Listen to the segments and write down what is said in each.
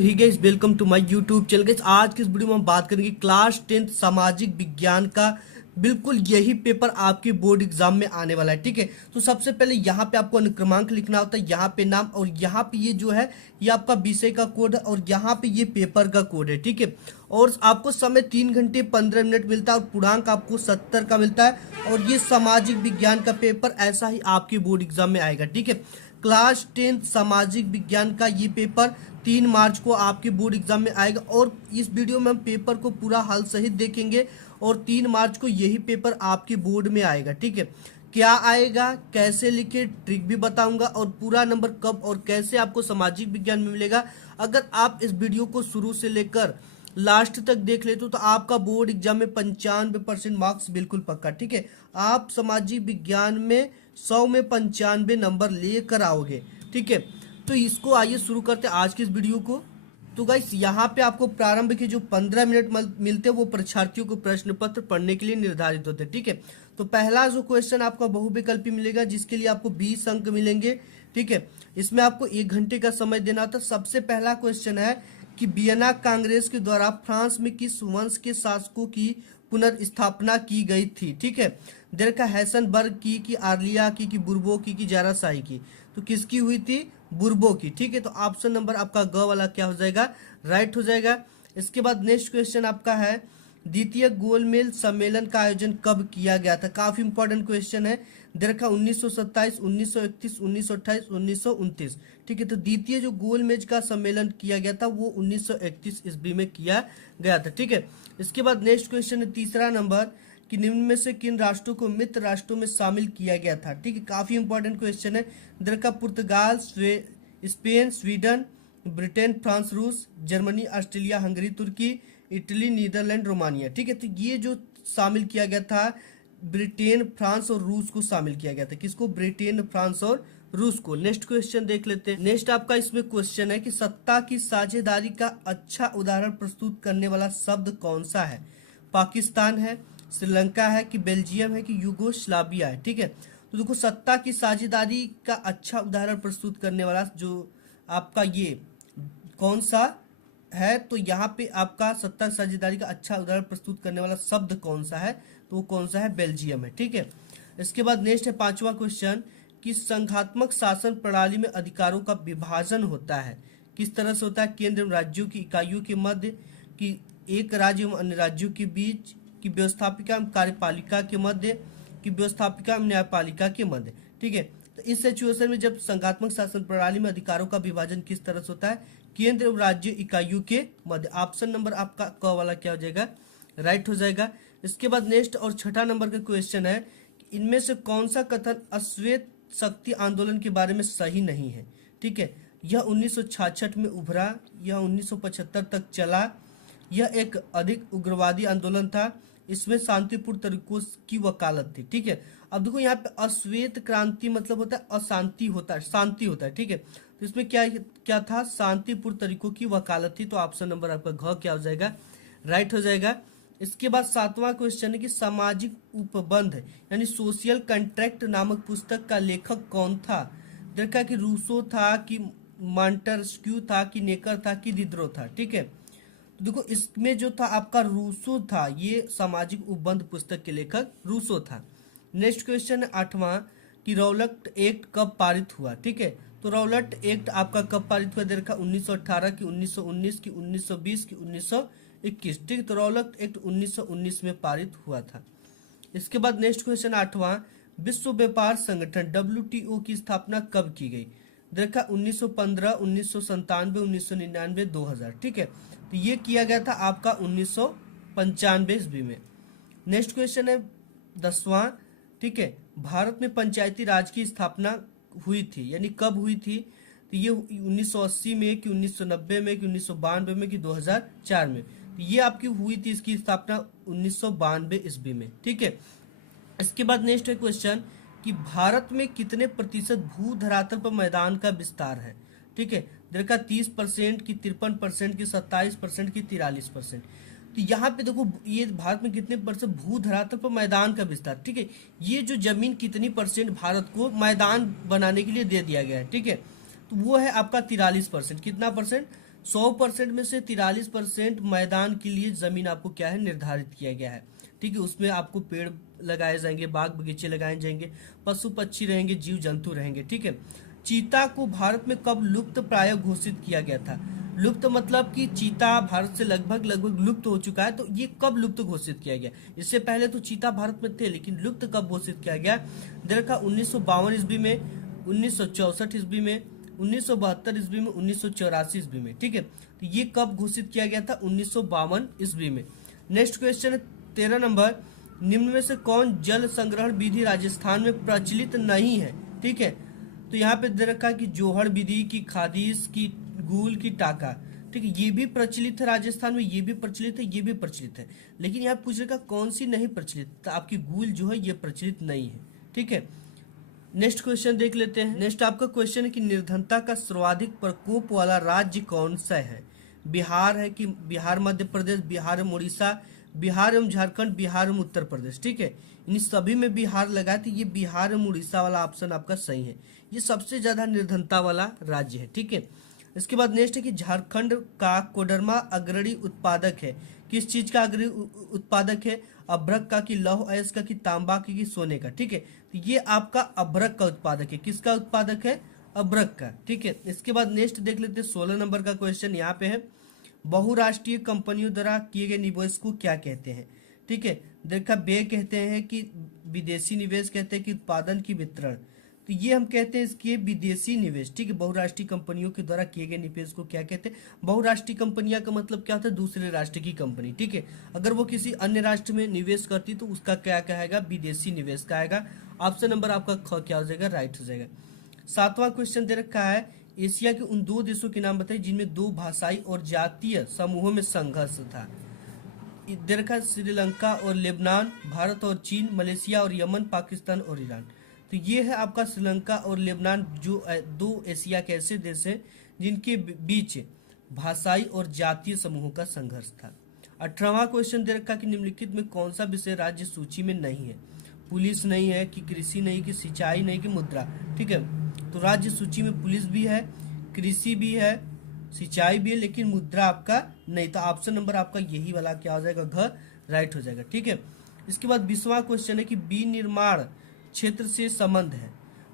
He guys welcome to my YouTube channel. Guys आज की इस वीडियो में हम बात करेंगे क्लास 10th सामाजिक विज्ञान का। बिल्कुल यही पेपर आपके बोर्ड एग्जाम में आने वाला है। ठीक है, तो सबसे पहले यहाँ पे आपको अनुक्रमांक लिखना होता है, यहाँ पे नाम, और यहाँ पे ये जो है ये आपका विषय का कोड है और यहाँ पे ये पेपर का कोड है। ठीक है, और आपको समय 3 घंटे 15 मिनट मिलता है और पूर्णांक आपको 70 का मिलता है। और ये सामाजिक विज्ञान का पेपर ऐसा ही आपके बोर्ड एग्जाम में आएगा। ठीक है, क्लास 10th सामाजिक विज्ञान का ये पेपर 3 मार्च को आपके बोर्ड एग्जाम में आएगा। और इस वीडियो में हम पेपर को पूरा हल सहित देखेंगे और 3 मार्च को यही पेपर आपके बोर्ड में आएगा। ठीक है, क्या आएगा, कैसे लिखे, ट्रिक भी बताऊंगा और पूरा नंबर कब और कैसे आपको सामाजिक विज्ञान में मिलेगा। अगर आप इस वीडियो को शुरू से लेकर लास्ट तक देख लेते हो तो आपका बोर्ड एग्जाम में 95% मार्क्स बिल्कुल पक्का। ठीक है, आप सामाजिक विज्ञान में 100 में 95 नंबर लेकर आओगे। ठीक है, तो इसको आइए शुरू करते हैं आज की इस वीडियो को। तो गाइस यहाँ पे आपको प्रारंभ के जो 15 मिनट मिलते हैं वो परीक्षार्थियों को प्रश्न पत्र पढ़ने के लिए निर्धारित होते हैं। ठीक है, तो पहला जो क्वेश्चन आपका बहुविकल्पी मिलेगा जिसके लिए आपको 20 अंक मिलेंगे। ठीक है, इसमें आपको 1 घंटे का समय देना होता है। सबसे पहला क्वेश्चन है कि वियना कांग्रेस के द्वारा फ्रांस में किस वंश के शासकों की पुनर्स्थापना की गई थी। ठीक है, देखा हैसनबर्ग की, कि आर्लिया की बुर्बो की जाराशाही की। तो किसकी हुई थी? बुर्बो की। ठीक है, तो ऑप्शन नंबर आपका ग वाला क्या हो जाएगा? राइट हो जाएगा। इसके बाद नेक्स्ट क्वेश्चन आपका है द्वितीय गोलमेज सम्मेलन का आयोजन कब किया गया था। काफी इंपॉर्टेंट क्वेश्चन है। देखा 1927, 1931, 1928, 1929। ठीक है, तो द्वितीय जो गोलमेज का सम्मेलन किया गया था वो 1931 ईस्वी में किया गया था। ठीक है, इसके बाद नेक्स्ट क्वेश्चन है तीसरा नंबर कि निम्न में से किन राष्ट्रों को मित्र राष्ट्रों में शामिल किया गया था। ठीक है, काफी इंपॉर्टेंट क्वेश्चन है। देखा पुर्तगाल, स्पेन, स्वीडन, ब्रिटेन, फ्रांस, रूस, जर्मनी, ऑस्ट्रेलिया, हंगरी, तुर्की, इटली, नीदरलैंड, रोमानिया। ठीक है, तो ये जो शामिल किया गया था ब्रिटेन, फ्रांस और रूस को शामिल किया गया था। किसको? ब्रिटेन, फ्रांस और रूस को। नेक्स्ट क्वेश्चन देख लेते हैं। नेक्स्ट आपका इसमें क्वेश्चन है कि सत्ता की साझेदारी का अच्छा उदाहरण प्रस्तुत करने वाला शब्द कौन सा है। पाकिस्तान है, श्रीलंका है, कि बेल्जियम है, कि यूगोस्लाविया है। ठीक है, तो देखो सत्ता की साझेदारी का अच्छा उदाहरण प्रस्तुत करने वाला जो आपका ये कौन सा है, तो यहाँ पे आपका सत्ता साझेदारी का अच्छा उदाहरण प्रस्तुत करने वाला शब्द कौन सा है, तो वो कौन सा है? बेल्जियम है। ठीक है, इसके बाद नेक्स्ट है पांचवा क्वेश्चन कि संघात्मक शासन प्रणाली में अधिकारों का विभाजन होता है किस तरह से होता है? केंद्र एवं राज्यों की इकाइयों के मध्य, कि एक राज्य एवं अन्य राज्यों के बीच, कि व्यवस्थापिका एवं कार्यपालिका के मध्य, कि व्यवस्थापिका एवं न्यायपालिका के मध्य। ठीक है, तो इस सिचुएशन में जब संघात्मक शासन प्रणाली में अधिकारों का विभाजन किस तरह से होता है? केंद्र एवं राज्य इकाइयों के मध्य। ऑप्शन नंबर आपका क वाला क्या हो जाएगा? राइट हो जाएगा। इसके बाद नेक्स्ट और छठा नंबर का क्वेश्चन है कि इनमें से कौन सा कथन अश्वेत शक्ति आंदोलन के बारे में सही नहीं है। ठीक है, यह 1966 में उभरा, यह 1975 तक चला, यह एक अधिक उग्रवादी आंदोलन था, इसमें शांतिपूर्ण तरीकों की वकालत थी। ठीक है, अब देखो यहाँ पे अश्वेत क्रांति मतलब होता है अशांति होता है, शांति होता है। ठीक है, तो इसमें क्या क्या था? शांतिपूर्ण तरीकों की वकालत थी। तो ऑप्शन नंबर आपका घ क्या हो जाएगा? राइट हो जाएगा। इसके बाद सातवां क्वेश्चन है कि सामाजिक उपबंध यानी सोशल कंट्रैक्ट नामक पुस्तक का लेखक कौन था। देखा कि रूसो था, कि मॉन्टेस्क्यू था, कि नेकर था, कि दिद्रो था। ठीक है, तो देखो इसमें जो था आपका रूसो था, ये सामाजिक उपबंध पुस्तक के लेखक रूसो था। नेक्स्ट क्वेश्चन है आठवां कि रौलट एक्ट कब पारित हुआ। ठीक है, तो रौलट एक्ट आपका कब पारित हुआ? देखा 1918 की, 1919 की, 1920 की, 1921। ठीक है, तो रौलट एक्ट 1919 में पारित हुआ था। इसके बाद नेक्स्ट क्वेश्चन आठवां विश्व व्यापार संगठन WTO की स्थापना कब की गई। देखा 1915, 1997, 1999, 2000। ठीक है, तो ये किया गया था आपका 1995 ईस्वी में। नेक्स्ट क्वेश्चन है 10वां। ठीक है, भारत में पंचायती राज की स्थापना हुई थी, यानी कब हुई थी? तो ये 1980 में, कि 1990 में, कि 1992 में, कि 2004 में। तो ये आपकी हुई थी इसकी स्थापना 1992 ईस्वी में। ठीक है, इसके बाद नेक्स्ट है क्वेश्चन कि भारत में कितने प्रतिशत भू धरातल पर मैदान का विस्तार है। ठीक है, देखा 30%, की 53%, की 27%, की 43%। तो यहाँ पे देखो ये भारत में कितने परसेंट भू धरातल पर मैदान का विस्तार। ठीक है, ये जो जमीन कितनी परसेंट भारत को मैदान बनाने के लिए दे दिया गया है। ठीक है, तो वो है आपका 43%। कितना परसेंट? 100% में से 43% मैदान के लिए जमीन आपको क्या है निर्धारित किया गया है। ठीक है, उसमें आपको पेड़ लगाए जाएंगे, बाग बगीचे लगाए जाएंगे, पशु पक्षी रहेंगे, जीव जंतु रहेंगे। ठीक है, चीता को भारत में कब लुप्त प्राय घोषित किया गया था? लुप्त मतलब कि चीता भारत से लगभग लुप्त हो चुका है, तो ये कब लुप्त घोषित किया गया? इससे पहले तो चीता भारत में थे, लेकिन लुप्त कब घोषित किया गया? देखा 1952 ईस्वी में, 1964 ईस्वी में, 1972 ईस्वी में, 1984 ईस्वी में। ठीक है, तो ये कब घोषित किया गया था? 1952 ईस्वी में। नेक्स्ट क्वेश्चन है 13 नंबर, निम्न में से कौन जल संग्रहण विधि राजस्थान में प्रचलित नहीं है? ठीक है, तो यहाँ पे दे रखा है कि जोहड़ विधि की, खादिश की, गूल की, टाका। ठीक है, ये भी प्रचलित है राजस्थान में, ये भी प्रचलित है, ये भी प्रचलित है, लेकिन यहाँ पूछ रखा कौन सी नहीं प्रचलित, तो आपकी गूल जो है ये प्रचलित नहीं है। ठीक है, नेक्स्ट क्वेश्चन देख लेते हैं। नेक्स्ट आपका क्वेश्चन है कि निर्धनता का सर्वाधिक प्रकोप वाला राज्य कौन सा है? बिहार है कि बिहार मध्य प्रदेश, बिहार एवं उड़ीसा, बिहार एवं झारखंड, बिहार एवं उत्तर प्रदेश। ठीक है, इन सभी में बिहार लगा, तो ये बिहार एवं उड़ीसा वाला ऑप्शन आपका सही है। ये सबसे ज्यादा निर्धनता वाला राज्य है। ठीक है, इसके बाद नेक्स्ट है कि झारखंड का कोडरमा अग्रणी उत्पादक है। किस चीज का अग्रणी उत्पादक है? अभ्रक का, कि लौह अयस्क का, कि तांबा की, कि सोने का। ठीक है, तो ये आपका अभ्रक का उत्पादक है। किसका उत्पादक है? अभ्रक का। ठीक है, इसके बाद नेक्स्ट देख लेते हैं 16 नंबर का क्वेश्चन यहाँ पे है, बहुराष्ट्रीय कंपनियों द्वारा किए गए निवेश को क्या कहते हैं? ठीक है, देखा व्यय कहते हैं, कि विदेशी निवेश कहते हैं, कि उत्पादन की वितरण, तो ये हम कहते हैं इसके विदेशी निवेश। ठीक है, बहुराष्ट्रीय कंपनियों के द्वारा किए गए निवेश को क्या कहते हैं? बहुराष्ट्रीय कंपनियां का मतलब क्या होता है? दूसरे राष्ट्र की कंपनी। ठीक है, अगर वो किसी अन्य राष्ट्र में निवेश करती तो उसका क्या कहेगा? विदेशी निवेश कहेगा। ऑप्शन नंबर आपका ख क्या हो जाएगा? राइट हो जाएगा। 7वां क्वेश्चन दे रखा है, एशिया के उन 2 देशों के नाम बताइए जिनमें 2 भाषाई और जातीय समूहों में संघर्ष था। दे रखा है श्रीलंका और लेबनान, भारत और चीन, मलेशिया और यमन, पाकिस्तान और ईरान। तो ये है आपका श्रीलंका और लेबनान, जो 2 एशिया के ऐसे देश हैं जिनके बीच भाषाई और जातीय समूहों का संघर्ष था। 18वां क्वेश्चन दे रखा कि निम्नलिखित में कौन सा विषय राज्य सूची में नहीं है? पुलिस नहीं है, कि कृषि नहीं, कि सिंचाई नहीं, कि मुद्रा। ठीक है, तो राज्य सूची में पुलिस भी है, कृषि भी है, सिंचाई भी है, लेकिन मुद्रा आपका नहीं। तो ऑप्शन नंबर आपका यही वाला क्या हो जाएगा? घ राइट हो जाएगा। ठीक है, इसके बाद 20वां क्वेश्चन है कि विनिर्माण क्षेत्र से संबंध है।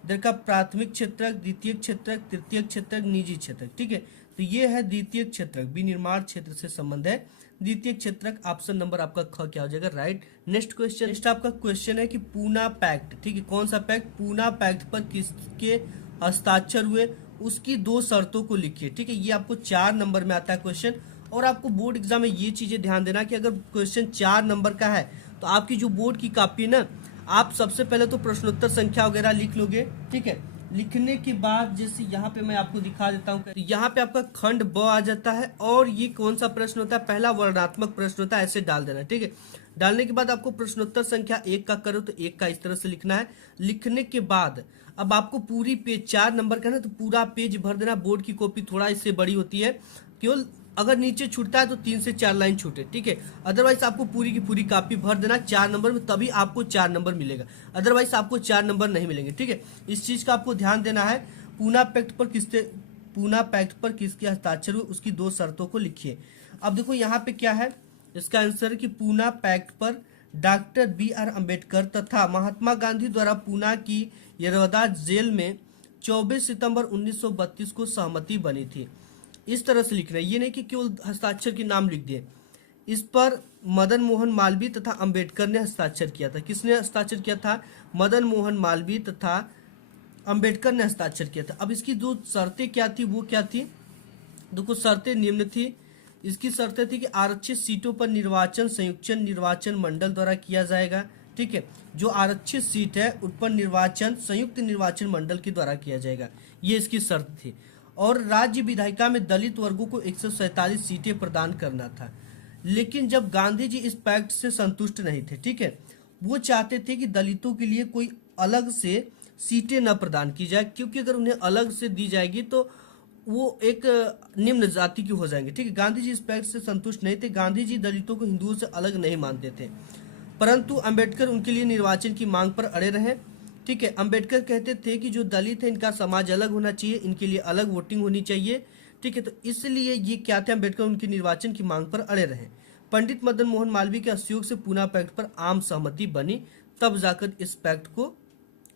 देखा प्राथमिक क्षेत्रक, द्वितीय क्षेत्रक, तृतीय क्षेत्रक, निजी क्षेत्रक। ठीक है, तो ये है द्वितीय क्षेत्रक, विनिर्माण क्षेत्र से संबंध है द्वितीय क्षेत्रक। ऑप्शन नंबर आपका ख क्या हो जाएगा? राइट। नेक्स्ट क्वेश्चन, नेक्स्ट आपका क्वेश्चन है कि पूना पैक्ट, ठीक है, कौन सा पैक्ट? पूना पैक्ट पर किसके हस्ताक्षर हुए, उसकी 2 शर्तों को लिखिए। ठीक है, ये आपको 4 नंबर में आता है क्वेश्चन। और आपको बोर्ड एग्जाम में ये चीजें ध्यान देना कि अगर क्वेश्चन 4 नंबर का है तो आपकी जो बोर्ड की कॉपी है ना, आप सबसे पहले तो प्रश्नोत्तर संख्या वगैरह लिख लोगे। ठीक है, लिखने के बाद जैसे यहाँ पे मैं आपको दिखा देता हूँ, यहाँ पे आपका खंड ब आ जाता है, और ये कौन सा प्रश्न होता है? पहला वर्णनात्मक प्रश्न होता है, ऐसे डाल देना। ठीक है, डालने के बाद आपको प्रश्नोत्तर संख्या 1 का करो तो 1 का इस तरह से लिखना है। लिखने के बाद अब आपको पूरी पेज 4 नंबर का ना, तो पूरा पेज भर देना। बोर्ड की कॉपी थोड़ा इससे बड़ी होती है, केवल अगर नीचे छूटता है तो 3 से 4 लाइन छूटे। ठीक है, अदरवाइज आपको पूरी की पूरी कॉपी भर देना 4 नंबर में, तभी आपको 4 नंबर मिलेगा, अदरवाइज आपको 4 नंबर नहीं मिलेंगे। ठीक है, इस चीज का आपको ध्यान देना है। पूना पैक्ट पर किसके हस्ताक्षर हुए, उसकी 2 शर्तों को लिखिए। अब देखो यहाँ पे क्या है, इसका आंसर है कि पूना पैक्ट पर डॉक्टर BR अम्बेडकर तथा महात्मा गांधी द्वारा पूना की यरवदा जेल में 24 सितंबर 1932 को सहमति बनी थी। इस तरह से लिखना है, ये नहीं कि केवल हस्ताक्षर के नाम लिख दिए। इस पर मदन मोहन मालवीय तथा अंबेडकर ने हस्ताक्षर किया था। किसने हस्ताक्षर किया था? मदन मोहन मालवीय तथा अंबेडकर ने हस्ताक्षर किया था। अब इसकी 2 शर्तें क्या थी, वो क्या थी? देखो शर्तें निम्न थी। इसकी शर्तें थी कि आरक्षित सीटों पर निर्वाचन संयुक्त निर्वाचन मंडल द्वारा किया जाएगा। ठीक है, जो आरक्षित सीट है उन पर निर्वाचन संयुक्त निर्वाचन मंडल के द्वारा किया जाएगा, ये इसकी शर्त थी। और राज्य विधायिका में दलित वर्गों को 147 सीटें प्रदान करना था। लेकिन जब गांधी जी इस पैक्ट से संतुष्ट नहीं थे, ठीक है, वो चाहते थे कि दलितों के लिए कोई अलग से सीटें न प्रदान की जाए, क्योंकि अगर उन्हें अलग से दी जाएगी तो वो एक निम्न जाति की हो जाएंगे। ठीक है, गांधी जी इस पैक्ट से संतुष्ट नहीं थे। गांधी जी दलितों को हिंदुओं से अलग नहीं मानते थे, परंतु अंबेडकर उनके लिए निर्वाचन की मांग पर अड़े रहे। ठीक है, अंबेडकर कहते थे कि जो दलित है इनका समाज अलग होना चाहिए, इनके लिए अलग वोटिंग होनी चाहिए। ठीक है, तो इसलिए ये क्या थे, अम्बेडकर उनकी निर्वाचन की मांग पर अड़े रहे। पंडित मदन मोहन मालवीय के सहयोग से पूना पैक्ट पर आम सहमति बनी, तब जाकर इस पैक्ट को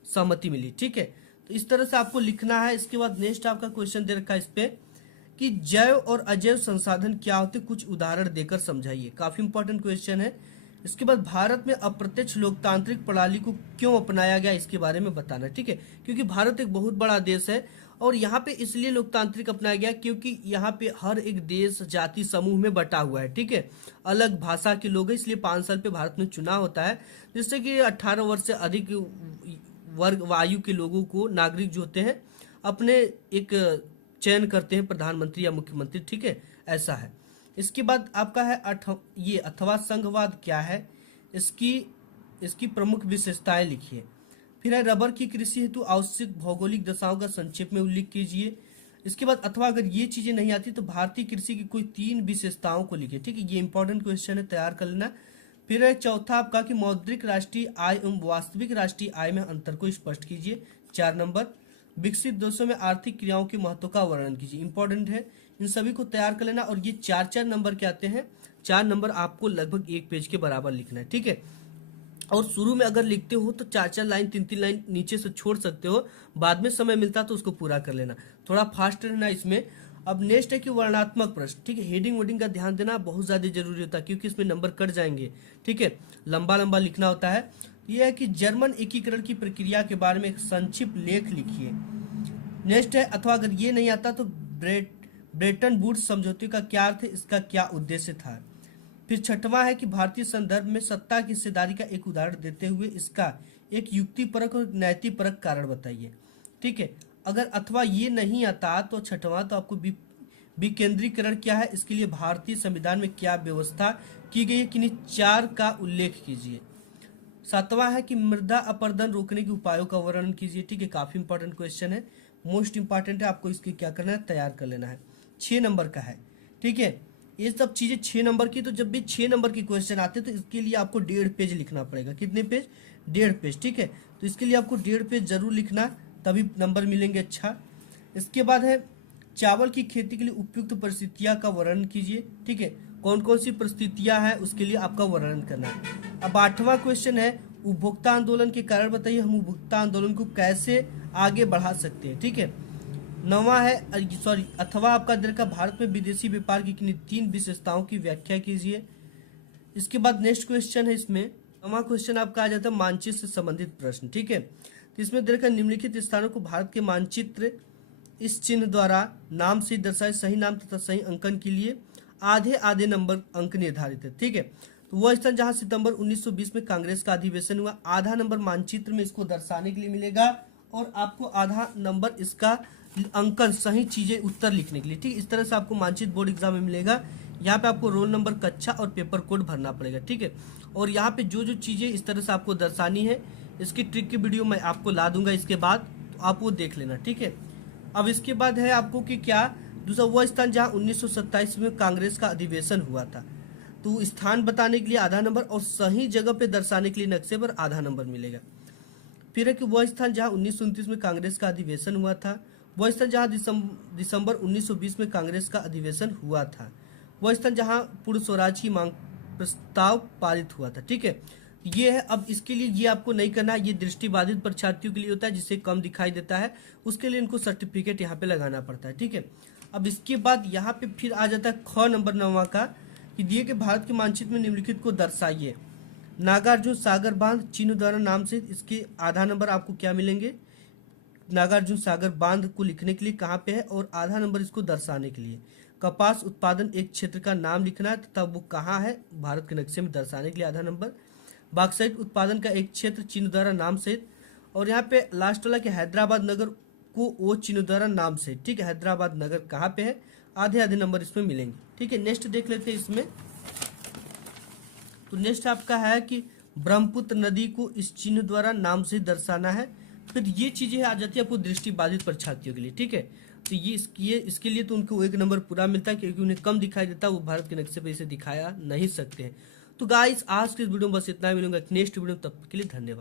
सहमति मिली। ठीक है, तो इस तरह से आपको लिखना है। इसके बाद नेक्स्ट आपका क्वेश्चन दे रखा है इस पे कि जैव और अजैव संसाधन क्या होते, कुछ उदाहरण देकर समझाइए। काफी इंपॉर्टेंट क्वेश्चन है। इसके बाद भारत में अप्रत्यक्ष लोकतांत्रिक प्रणाली को क्यों अपनाया गया, इसके बारे में बताना। ठीक है, क्योंकि भारत एक बहुत बड़ा देश है और यहाँ पे इसलिए लोकतांत्रिक अपनाया गया क्योंकि यहाँ पे हर एक देश जाति समूह में बटा हुआ है। ठीक है, अलग भाषा के लोग हैं, इसलिए 5 साल पे भारत में चुनाव होता है, जिससे कि 18 वर्ष से अधिक वर्ग आयु के लोगों को, नागरिक जो होते हैं, अपने एक चयन करते हैं प्रधानमंत्री या मुख्यमंत्री। ठीक है, ऐसा है। इसके बाद आपका है ये अथवा संघवाद क्या है, इसकी प्रमुख विशेषताएं लिखिए। फिर है रबर की कृषि हेतु आवश्यक भौगोलिक दशाओं का संक्षेप में उल्लेख कीजिए। इसके बाद अथवा अगर ये चीजें नहीं आती तो भारतीय कृषि की कोई 3 विशेषताओं को लिखिए। ठीक है, ये इंपॉर्टेंट क्वेश्चन है, तैयार कर लेना। फिर है चौथा आपका कि मौद्रिक राष्ट्रीय आय एवं वास्तविक राष्ट्रीय आय में अंतर को स्पष्ट कीजिए। 4 नंबर विकसित देशों में आर्थिक क्रियाओं के महत्व का वर्णन कीजिए। इंपॉर्टेंट है, इन सभी को तैयार कर लेना। और ये 4-4 नंबर के आते हैं, 4 नंबर आपको लगभग 1 पेज के बराबर लिखना है। ठीक है, और शुरू में अगर लिखते हो तो 4-4 लाइन, 3-3 लाइन नीचे से छोड़ सकते हो, बाद में समय मिलता तो उसको पूरा कर लेना, थोड़ा फास्ट रहना इसमें। अब नेक्स्ट है कि वर्णात्मक प्रश्न। ठीक है, हेडिंग वेडिंग का ध्यान देना बहुत ज्यादा जरूरी होता है क्योंकि इसमें नंबर कट जाएंगे। ठीक है, लंबा लंबा लिखना होता है। यह है कि जर्मन एकीकरण की प्रक्रिया के बारे में एक संक्षिप्त लेख लिखिए। नेक्स्ट है अथवा अगर ये नहीं आता तो ब्रेटन वुड्स समझौते का क्या अर्थ है, इसका क्या उद्देश्य था। फिर छठवां है कि भारतीय संदर्भ में सत्ता की हिस्सेदारी का एक उदाहरण देते हुए इसका एक युक्तिपरक और नैतिकपरक कारण बताइए। ठीक है, अगर अथवा ये नहीं आता तो छठवां तो आपको विकेंद्रीकरण क्या है, इसके लिए भारतीय संविधान में क्या व्यवस्था की गई है, किन्हीं 4 का उल्लेख कीजिए। 7वां है कि मृदा अपरदन रोकने के उपायों का वर्णन कीजिए। ठीक है, काफी इंपॉर्टेंट क्वेश्चन है, मोस्ट इंपॉर्टेंट है, आपको इसके क्या करना है, तैयार कर लेना है। 6 नंबर का है। ठीक है, ये सब चीजें 6 नंबर की, तो जब भी 6 नंबर की क्वेश्चन आते हैं तो इसके लिए आपको 1.5 पेज लिखना पड़ेगा। कितने पेज, 1.5 पेज। ठीक है, तो इसके लिए आपको 1.5 पेज जरूर लिखना, तभी नंबर मिलेंगे। अच्छा, इसके बाद है चावल की खेती के लिए उपयुक्त परिस्थितियां का वर्णन कीजिए। ठीक है, कौन कौन सी परिस्थितियां हैं उसके लिए आपका वर्णन करना है। अब 8वां क्वेश्चन है उपभोक्ता आंदोलन के कारण बताइए, हम उपभोक्ता आंदोलन को कैसे आगे बढ़ा सकते हैं। ठीक है, 9वां है अथवा आपका दर का भारत में विदेशी व्यापार की किन्हीं 3 विशेषताओं की व्याख्या कीजिए। इसके बाद नेक्स्ट क्वेश्चन है, इसमें 9वां क्वेश्चन आपका आ जाता है मानचित्र से संबंधित प्रश्न। ठीक है, तो इसमें दर का निम्नलिखित स्थानों को भारत के मानचित्र इस चिन्ह द्वारा नाम से दर्शाए, सही नाम तथा सही अंकन के लिए आधे आधे नंबर अंक निर्धारित है। ठीक है, तो वह स्थान जहां सितंबर 1920 में कांग्रेस का अधिवेशन हुआ, आधा नंबर मानचित्र में इसको दर्शाने के लिए मिलेगा और आपको आधा नंबर इसका अंकन, सही चीजें उत्तर लिखने के लिए। ठीक, इस तरह से आपको मानचित्र बोर्ड एग्जाम में मिलेगा। यहाँ पे आपको रोल नंबर, कक्षा और पेपर कोड भरना पड़ेगा। ठीक है, और यहाँ पे जो जो चीजें इस तरह से आपको दर्शानी है, इसकी ट्रिक की वीडियो मैं आपको ला दूंगा इसके बाद, तो आप वो देख लेना। ठीक है, अब इसके बाद है आपको कि क्या दूसरा वह स्थान जहाँ 1927 में कांग्रेस का अधिवेशन हुआ था, तो स्थान बताने के लिए आधा नंबर और सही जगह पे दर्शाने के लिए नक्शे पर आधा नंबर मिलेगा। फिर है कि वह स्थान जहाँ 1929 में कांग्रेस का अधिवेशन हुआ था, वह स्थान जहाँ दिसंबर 1920 में कांग्रेस का अधिवेशन हुआ था, वह स्थान जहाँ पूर्ण स्वराज की मांग प्रस्ताव पारित हुआ था। ठीक है, ये है। अब इसके लिए ये आपको नहीं करना है, ये दृष्टिबाधित परीक्षार्थियों के लिए होता है जिससे कम दिखाई देता है, उसके लिए इनको सर्टिफिकेट यहाँ पे लगाना पड़ता है। ठीक है, अब इसके बाद यहाँ पे फिर आ जाता है ख नंबर 9वां का कि दिए के भारत के मानचित्र में निम्नलिखित को दर्शाइए। नागार्जुन सागर बांध चिन्ह द्वारा नाम से, इसके आधा नंबर आपको क्या मिलेंगे, नागार्जुन सागर बांध को लिखने के लिए कहाँ पे है, और आधा नंबर इसको दर्शाने के लिए। कपास उत्पादन एक क्षेत्र का नाम लिखना है तथा वो कहाँ है, भारत के नक्शे में दर्शाने के लिए आधा नंबर। बॉक्साइट उत्पादन का एक क्षेत्र चिन्ह द्वारा नाम सहित, और यहाँ पे लास्ट वाला कि हैदराबाद नगर को वो चिन्ह द्वारा नाम से। ठीक है, हैदराबाद नगर कहाँ पे है, आधे आधे नंबर इसमें मिलेंगे। ठीक है, नेक्स्ट देख लेते हैं इसमें। तो नेक्स्ट आपका है कि ब्रह्मपुत्र नदी को इस चिन्ह द्वारा नाम से दर्शाना है। फिर ये चीजें आ जाती है आपको दृष्टिबाधित परीक्षार्थियों के लिए। ठीक है, तो ये इसके लिए तो उनको 1 नंबर पूरा मिलता है क्योंकि उन्हें कम दिखाई देता है, वो भारत के नक्शे पे इसे दिखाया नहीं सकते हैं। तो गाइस आज के इस वीडियो में बस इतना ही, मिलूंगा नेक्स्ट वीडियो में, तब के लिए धन्यवाद।